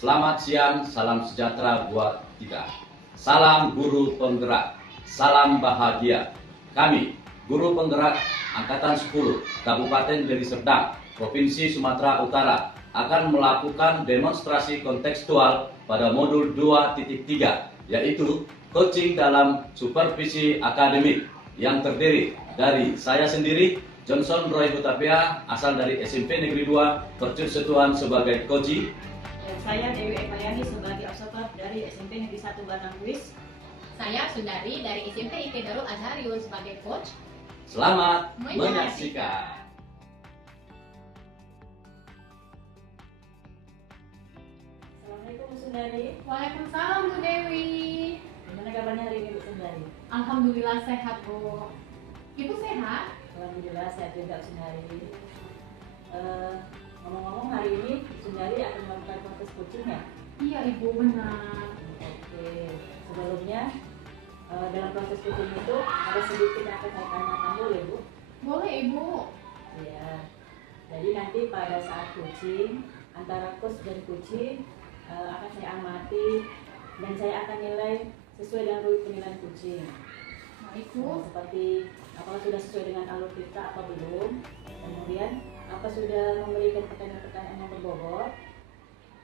Selamat siang, salam sejahtera buat kita. Salam guru penggerak, salam bahagia. Kami, guru penggerak Angkatan 10, Kabupaten Deli Serdang, Provinsi Sumatera Utara, akan melakukan demonstrasi kontekstual pada modul 2.3, yaitu coaching dalam supervisi akademik, yang terdiri dari saya sendiri, Johnson Roy Hutapea, asal dari SMP Negeri 2, Percusetuan sebagai coach. Dan saya Dewi Ekmayani sebagai observer dari SMP Negeri 1 Batang Kuis. Saya Sundari dari SMP IP Darul Azhariun sebagai coach. Selamat menyaksikan. Assalamualaikum Bu Sundari. Waalaikumsalam Bu Dewi. Gimana kabarnya hari ini Bu Sundari? Alhamdulillah sehat Bu. Ibu sehat? Alhamdulillah sehat juga Bu Sundari. Ngomong-ngomong, hari ini Bu Sundari akan melakukan proses coaching ya? Iya Ibu, benar. Oke, sebelumnya dalam proses coaching itu ada sedikit yang akan saya tanyakan, boleh Bu? Boleh Ibu. Ya, jadi nanti pada saat coaching antara coach dan coaching akan saya amati dan saya akan nilai sesuai dengan rule penilaian coaching. Baik Bu. Seperti apakah sudah sesuai dengan alur kita atau belum, kemudian apa sudah memberikan pertanyaan-pertanyaan yang berbobot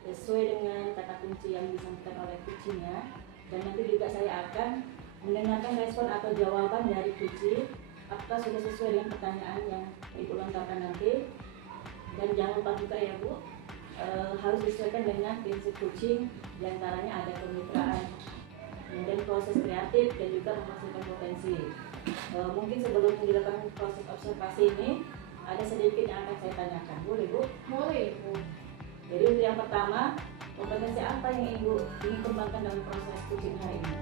sesuai dengan kata kunci yang disampaikan oleh coachingnya, dan nanti juga saya akan mendengarkan respon atau jawaban dari coaching apakah sudah sesuai dengan pertanyaan yang Ibu lontarkan nanti. Dan jangan lupa juga ya Bu, harus disesuaikan dengan prinsip coaching, diantaranya ada kemitraan, kemudian proses kreatif, dan juga menghasilkan potensi. Mungkin sebelum dilakukan proses observasi ini ada sedikit yang akan saya tanyakan, boleh Bu? Boleh Ibu. Jadi untuk yang pertama, kompetensi apa yang Ibu ingin kembangkan dalam proses coaching hari ini?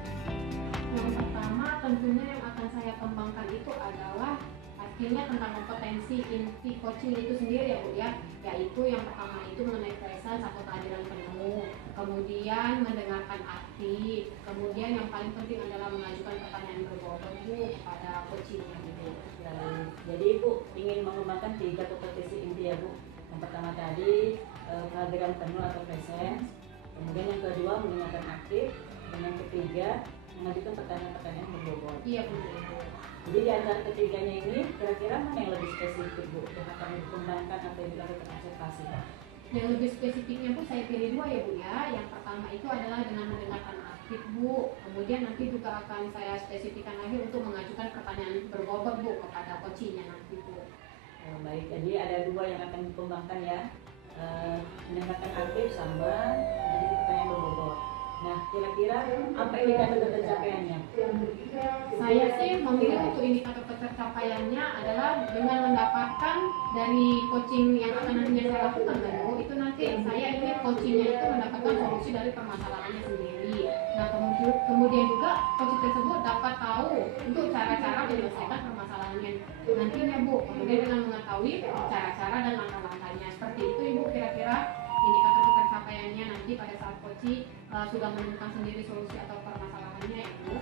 Yang pertama tentunya yang akan saya kembangkan itu adalah pastinya tentang kompetensi inti coaching itu sendiri ya Bu ya. Yaitu yang pertama itu mengenai presence atau kehadiran penuh, kemudian mendengarkan aktif, kemudian yang paling penting adalah mengajukan pertanyaan berbobot Bu kepada coachingnya gitu. Jadi Ibu ingin mengembangkan 3 kompetensi inti ya Bu. Yang pertama tadi kehadiran penuh atau presence, kemudian yang kedua mendengarkan aktif, dan yang ketiga mengajukan pertanyaan-pertanyaan berbobot. Iya Bu. Jadi di antara ketiganya ini kira-kira mana yang lebih spesifik Bu yang akan dikembangkan atau dilakukan observasi? Yang lebih spesifiknya Bu saya pilih 2 ya Bu ya. Yang pertama itu adalah dengan mendengarkan aktif Bu. Kemudian nanti juga akan saya spesifikkan lagi untuk mengajukan pertanyaan berbobot Bu kepada coachingnya nanti Bu. Baik, jadi ada 2 yang akan dikembangkan ya, mendengarkan aktif sama mengajukan pertanyaan berbobot. Nah, kira-kira apa indikator pencapaiannya? Saya sih memilih untuk indikator pencapaiannya adalah dengan mendapatkan dari coaching yang akan nantinya saya lakukan kan Bu, itu nanti saya ingin coachingnya itu mendapatkan solusi dari permasalahannya sendiri. Nah kemudian juga coaching tersebut dapat tahu untuk cara-cara menyelesaikan permasalahannya nantinya Bu. Kemudian dengan mengetahui cara-cara dan langkah-langkahnya seperti itu Ibu, kira-kira indikator pencapaiannya nanti pada saat coaching sudah menemukan sendiri solusi atau permasalahannya ya Bu.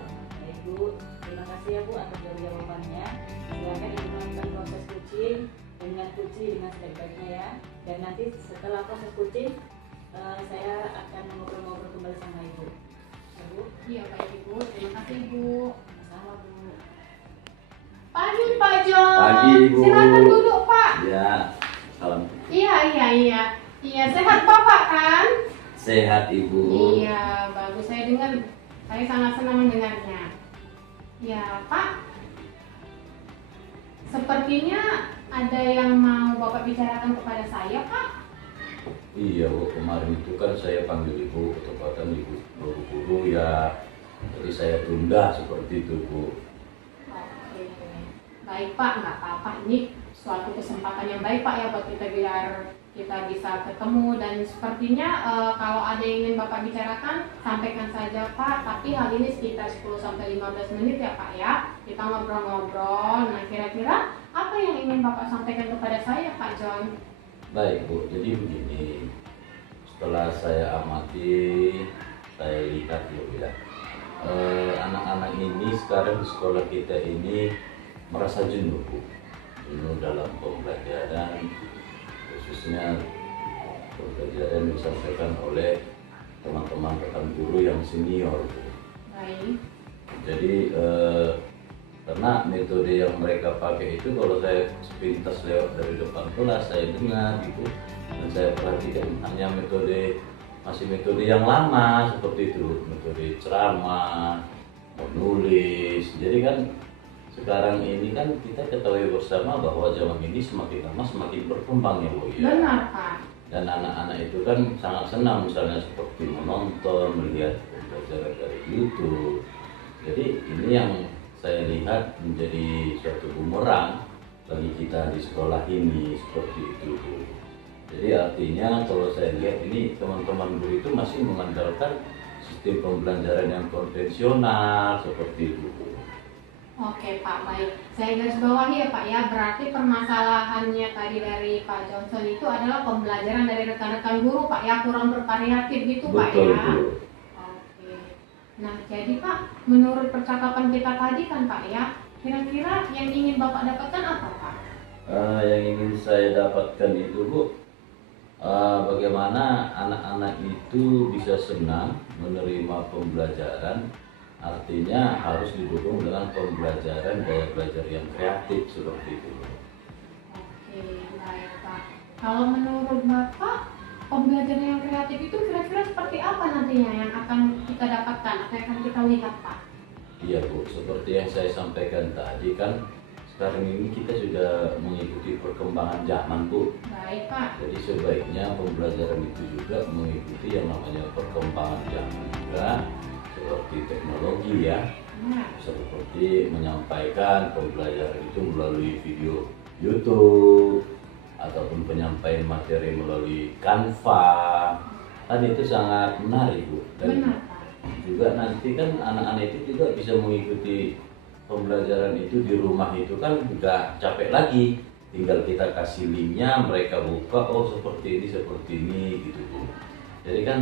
Baik Bu, terima kasih ya Bu atas jawabannya. Silakan Ibu melakukan proses coaching dengan sebaik-baiknya ya. Dan nanti setelah proses coaching saya akan ngobrol-ngobrol kembali sama Ibu. Ya Bu? Iya baik Ibu, terima kasih Ibu. Sama Bu. Pagi Pak John. Pagi Ibu. Silakan duduk Pak. Ya, salam. Iya sehat Bapak kan? Sehat Ibu. Iya bagus, saya dengar, saya sangat senang mendengarnya. Ya Pak, sepertinya ada yang mau Bapak bicarakan kepada saya Pak. Iya Bu, kemarin itu kan saya panggil Ibu, ketepatan Ibu buru-buru ya, jadi saya tunda seperti itu Bu. Oke, baik Pak, nggak apa-apa. Ini suatu kesempatan yang baik Pak ya buat kita biar kita bisa ketemu, dan sepertinya kalau ada yang ingin Bapak bicarakan sampaikan saja Pak, tapi hal ini sekitar 10-15 menit ya Pak ya, kita ngobrol-ngobrol. Nah kira-kira apa yang ingin Bapak sampaikan kepada saya Pak John? Baik Bu, jadi begini, setelah saya amati, saya lihat ya, anak-anak ini sekarang di sekolah kita ini merasa jenuh Bu, jenuh dalam pembelajaran, khususnya pembelajaran disampaikan oleh teman-teman rekan guru yang senior. Baik. Jadi karena metode yang mereka pakai itu kalau saya sepintas lewat dari depan kelas saya dengar gitu, dan saya perhatikan hanya masih metode yang lama seperti itu, metode ceramah, menulis. Jadi kan sekarang ini kan kita ketahui bersama bahwa zaman ini semakin lama semakin berkembang ya Bu ya. Benar Pak. Dan anak-anak itu kan sangat senang misalnya seperti menonton, melihat pembelajaran dari YouTube. Jadi ini yang saya lihat menjadi suatu bumerang bagi kita di sekolah ini seperti itu. Jadi artinya kalau saya lihat ini teman-teman guru itu masih mengandalkan sistem pembelajaran yang konvensional seperti itu. Oke Pak, baik. Saya garis bawahi ya Pak ya, berarti permasalahannya tadi dari Pak Johnson itu adalah pembelajaran dari rekan-rekan guru Pak ya, kurang bervariatif gitu Pak Betul, ya. Bu. Oke. Nah jadi Pak, menurut percakapan kita tadi kan Pak ya, kira-kira yang ingin Bapak dapatkan apa Pak? Yang ingin saya dapatkan itu Bu, bagaimana anak-anak itu bisa senang menerima pembelajaran. Artinya harus didukung dengan pembelajaran gaya belajar yang kreatif seperti itu. Oke, baik Pak. Kalau menurut Bapak, pembelajaran yang kreatif itu kira-kira seperti apa nantinya yang akan kita dapatkan atau yang akan kita lihat Pak? Iya Bu, seperti yang saya sampaikan tadi kan sekarang ini kita sudah mengikuti perkembangan zaman Bu. Baik Pak. Jadi sebaiknya pembelajaran itu juga mengikuti yang namanya perkembangan zaman juga, seperti teknologi ya. Nah, Seperti menyampaikan pembelajaran itu melalui video YouTube ataupun penyampaian materi melalui Canva. Kan itu sangat menarik Bu. Dan benar Pak. juga nanti kan anak-anak itu juga bisa mengikuti pembelajaran itu di rumah itu kan nggak capek lagi, tinggal kita kasih linknya, mereka buka, oh seperti ini gitu Bu. Jadi kan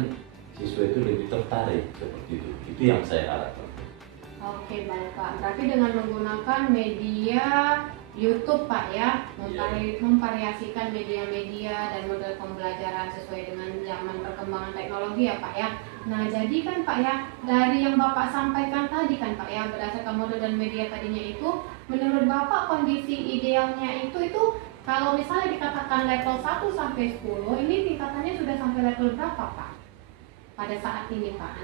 siswa itu lebih tertarik seperti itu yang saya harapkan. Oke baik Pak, berarti dengan menggunakan media YouTube Pak ya, memvariasikan media-media dan model pembelajaran sesuai dengan zaman perkembangan teknologi ya Pak ya. Nah jadi kan Pak ya, dari yang Bapak sampaikan tadi kan Pak ya, berdasarkan model dan media tadinya itu, menurut Bapak kondisi idealnya itu kalau misalnya dikatakan level 1 sampai 10, ini tingkatannya sudah sampai level berapa Pak? Pada saat ini Pak?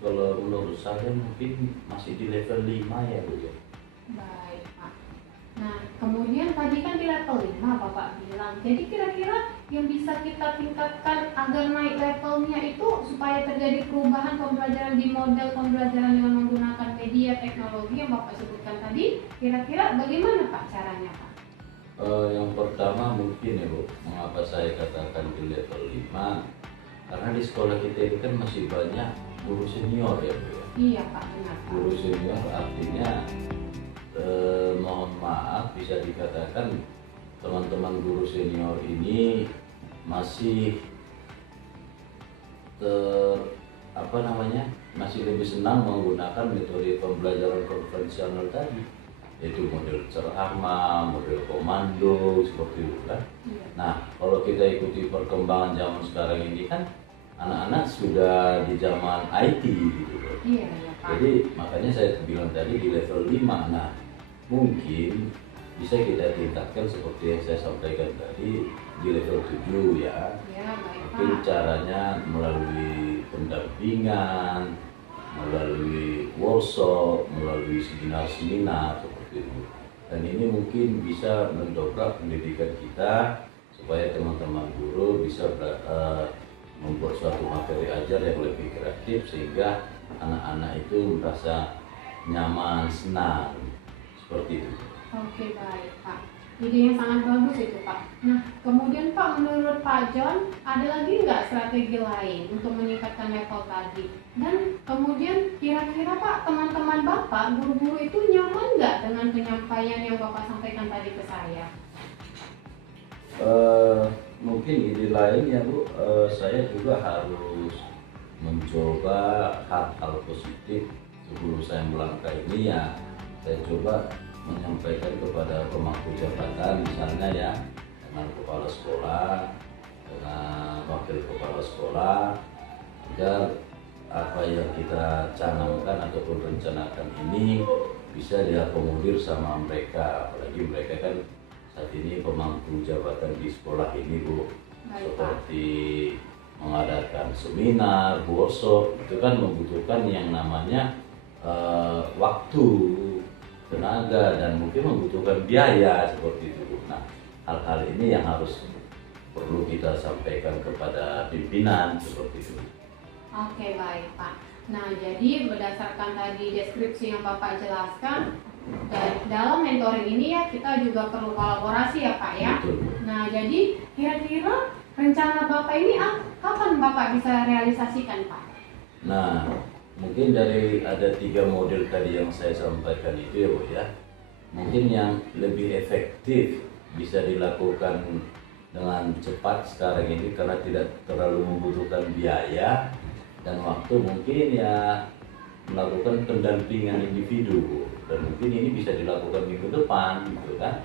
Kalau menurut saya mungkin masih di level 5 ya Bu ya. Baik Pak. Nah kemudian tadi kan di level 5 Bapak bilang, jadi kira-kira yang bisa kita tingkatkan agar naik levelnya itu supaya terjadi perubahan pembelajaran di model pembelajaran dengan menggunakan media teknologi yang Bapak sebutkan tadi, kira-kira bagaimana Pak caranya Pak? Yang pertama mungkin ya Bu, mengapa saya katakan di level 5, karena di sekolah kita ini kan masih banyak guru senior ya Bu ya. Iya Pak, benar Pak. Guru senior artinya mohon maaf bisa dikatakan teman-teman guru senior ini masih masih lebih senang menggunakan metode pembelajaran konvensional tadi, yaitu model ceramah, model komando seperti itu kan. Iya. Nah, kalau kita ikuti perkembangan zaman sekarang ini kan anak-anak sudah di zaman IT gitu loh. Iya, iya Pak. Jadi makanya saya bilang tadi di level 5. Nah, mungkin bisa kita tingkatkan seperti yang saya sampaikan tadi di level 7 ya. Iya, baik Mungkin Pak. caranya melalui pendampingan, melalui workshop, melalui seminar-seminar seperti itu. Dan ini mungkin bisa mendobrak pendidikan kita supaya teman-teman guru bisa membuat suatu materi ajar yang lebih kreatif sehingga anak-anak itu merasa nyaman, senang seperti itu. Oke baik Pak, ide yang sangat bagus itu Pak. Nah kemudian Pak, menurut Pak John ada lagi nggak strategi lain untuk meningkatkan level tadi? Dan kemudian kira-kira Pak, teman-teman Bapak, guru-guru itu nyaman nggak dengan penyampaian yang Bapak sampaikan tadi ke saya? Mungkin ide lain ya Bu, saya juga harus mencoba hal-hal positif sebelum saya melangkah ini ya. Saya coba menyampaikan kepada pemangku jabatan misalnya ya, dengan kepala sekolah, dengan wakil kepala sekolah, agar apa yang kita canangkan ataupun rencanakan ini bisa diakomodir sama mereka, apalagi mereka kan saat ini pemangku jabatan di sekolah ini Bu. Baik, Pak. Seperti mengadakan seminar, workshop, itu kan membutuhkan yang namanya waktu, tenaga, dan mungkin membutuhkan biaya seperti itu. Nah, hal-hal ini yang harus perlu kita sampaikan kepada pimpinan seperti itu. Oke, baik Pak. Nah, jadi berdasarkan tadi deskripsi yang Bapak jelaskan, dalam mentoring ini ya kita juga perlu kolaborasi ya Pak ya. Betul. Nah, jadi kira-kira rencana Bapak ini kapan Bapak bisa realisasikan Pak? Nah, mungkin dari ada 3 model tadi yang saya sampaikan itu ya Bu ya. Mungkin yang lebih efektif bisa dilakukan dengan cepat sekarang ini karena tidak terlalu membutuhkan biaya dan waktu, mungkin ya melakukan pendampingan individu Bu. Dan mungkin ini bisa dilakukan minggu depan gitu kan.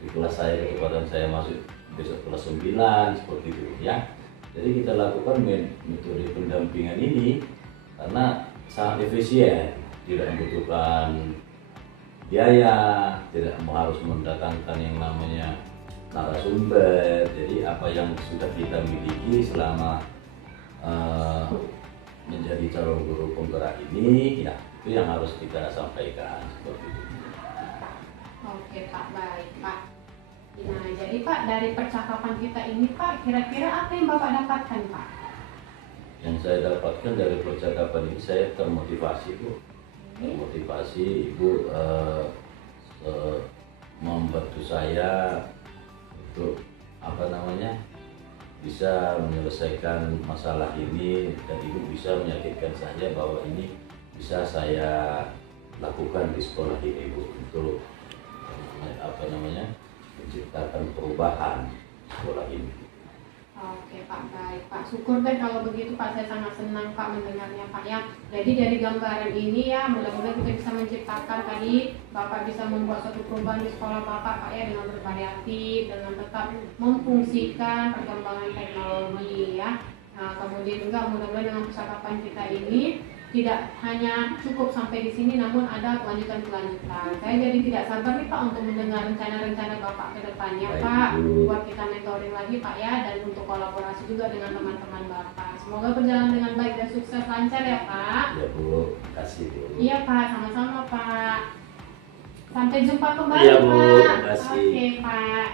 Di kelas saya, kesempatan saya masuk besok kelas 9 seperti itu ya. Jadi kita lakukan metode pendampingan ini karena sangat efisien, tidak membutuhkan biaya, tidak harus mendatangkan yang namanya narasumber. Jadi apa yang sudah kita miliki selama menjadi calon guru penggerak ini, ya itu yang harus kita sampaikan seperti itu. Oke Pak, baik Pak. Nah, jadi Pak, dari percakapan kita ini Pak, kira-kira apa yang Bapak dapatkan Pak? Yang saya dapatkan dari percakapan ini, saya termotivasi Bu. Termotivasi Ibu membantu saya untuk bisa menyelesaikan masalah ini, dan Ibu bisa meyakinkan saya bahwa ini bisa saya lakukan di sekolah ini Bu, untuk menciptakan perubahan sekolah ini. Oke Pak, baik Pak. Syukur deh kalau begitu Pak, saya sangat senang Pak mendengarnya Pak ya. Jadi dari gambaran ini ya, mudah-mudahan kita bisa menciptakan tadi, Bapak bisa membuat suatu perubahan di sekolah Bapak Pak ya, dengan bervariatif, dengan tetap memfungsikan perkembangan teknologi ya. Nah, kemudian juga mudah-mudahan dengan percakapan kita ini tidak hanya cukup sampai di sini, namun ada kelanjutan-kelanjutan. Saya jadi tidak sabar nih Pak untuk mendengar rencana-rencana Bapak ke depannya Baik, Pak, Bu. buat kita mentoring lagi Pak ya, dan untuk kolaborasi juga dengan teman-teman Bapak. Semoga berjalan dengan baik dan sukses lancar ya Pak. Ya Bu, kasih Bu. Iya Pak, sama-sama Pak. Sampai jumpa kembali Iya, Bu. Pak. Terima kasih. Oke Pak.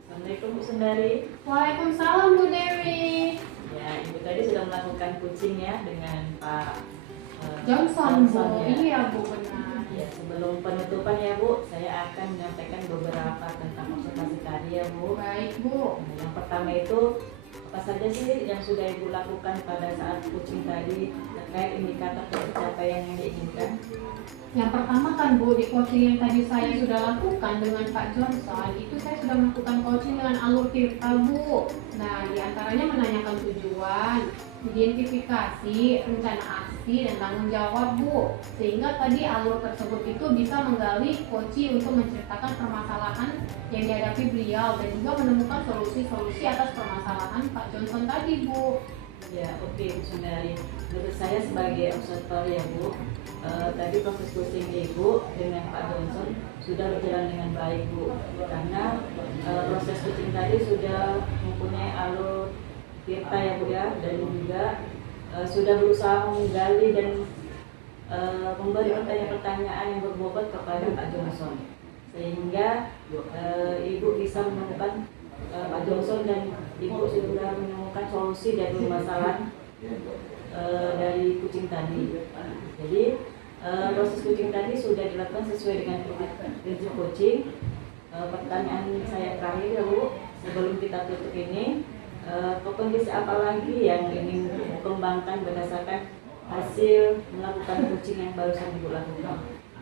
Assalamualaikum Bu Sundari. Waalaikumsalam Bu Dewi. Ya, Ibu tadi sudah melakukan coaching ya dengan Pak Johnson Bu, Johnson, ya. iya Bu benar. Ya, sebelum penutupan ya Bu, saya akan menyampaikan beberapa tentang observasi karya Bu. Baik Bu. Nah, yang pertama itu, apa saja sih yang sudah Ibu lakukan pada saat coaching tadi terkait indikator pencapaian yang diinginkan? Yang pertama kan Bu, di coaching yang tadi saya sudah lakukan dengan Pak Johnson, itu saya sudah melakukan coaching dengan alur tirta Bu. Nah, diantaranya menanyakan tujuan, identifikasi, rencana aksi, dan tanggung jawab Bu. Sehingga tadi alur tersebut itu bisa menggali coaching untuk menceritakan permasalahan yang dihadapi beliau dan juga menemukan solusi-solusi atas permasalahan Pak Johnson tadi Bu. Ya, oke Bu Sundari. Menurut saya sebagai observer ya Bu, tadi proses coaching Ibu dengan Pak Johnson sudah berjalan dengan baik Bu, karena proses coaching tadi sudah mempunyai alur tirta ya Bu ya, dan juga sudah berusaha menggali dan memberi pertanyaan-pertanyaan yang berbobot kepada Pak Johnson, sehingga Ibu bisa menemukan Pak Johnson dan Ibu sudah menemukan solusi dari permasalahan dari kucing tadi. Jadi proses coaching tadi sudah dilakukan sesuai dengan prinsip coaching. Pertanyaan saya terakhir ya Bu, sebelum kita tutup ini, kondisi apa lagi yang ingin dikembangkan berdasarkan hasil melakukan coaching yang barusan Ibu lakukan?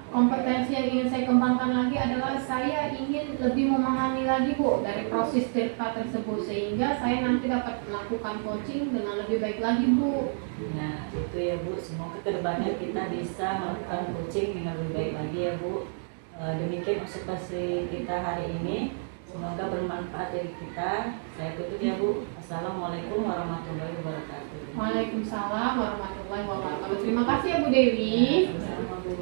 Kompetensi yang ingin saya kembangkan lagi adalah saya ingin lebih memahami lagi Bu dari proses tirta tersebut, sehingga saya nanti dapat melakukan coaching dengan lebih baik lagi Bu. Nah itu ya Bu, semoga kedepannya kita bisa melakukan coaching dengan lebih baik lagi ya Bu. Demikian observasi kita hari ini. Semoga bermanfaat dari kita. Saya tutup ya Bu. Assalamualaikum warahmatullahi wabarakatuh. Waalaikumsalam warahmatullahi wabarakatuh. Terima kasih ya Bu Dewi. Sama-sama Bu.